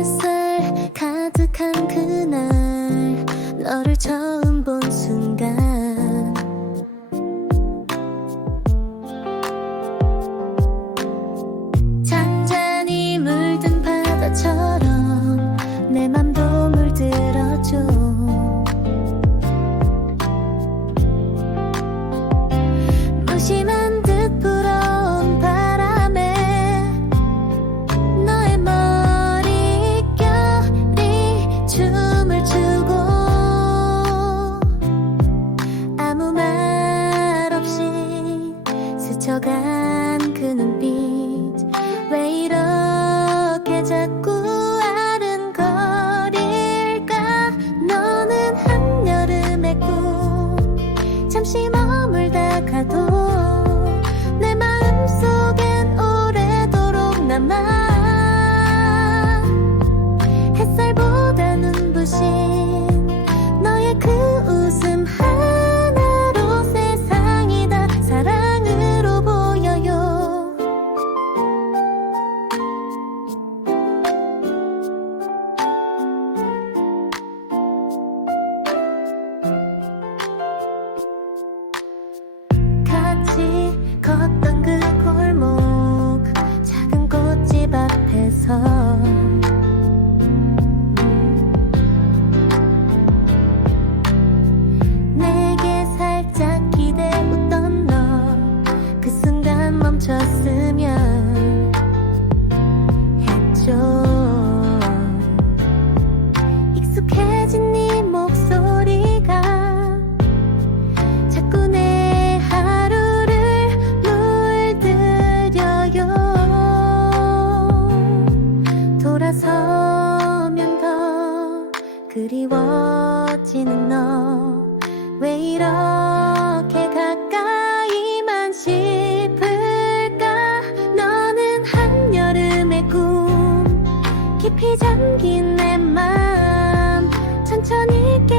햇살 가득한 그날 너를 쳐 스쳐간 걷던 그 골목 작은 꽃집 앞에서. 내게 살짝 기대 웃던 너 그 순간 멈췄으면 돌아서면 더 그리워지는 너 왜 이렇게 가까이만 싶을까? 너는 한여름의 꿈. 깊이 잠긴 내 맘 천천히 깨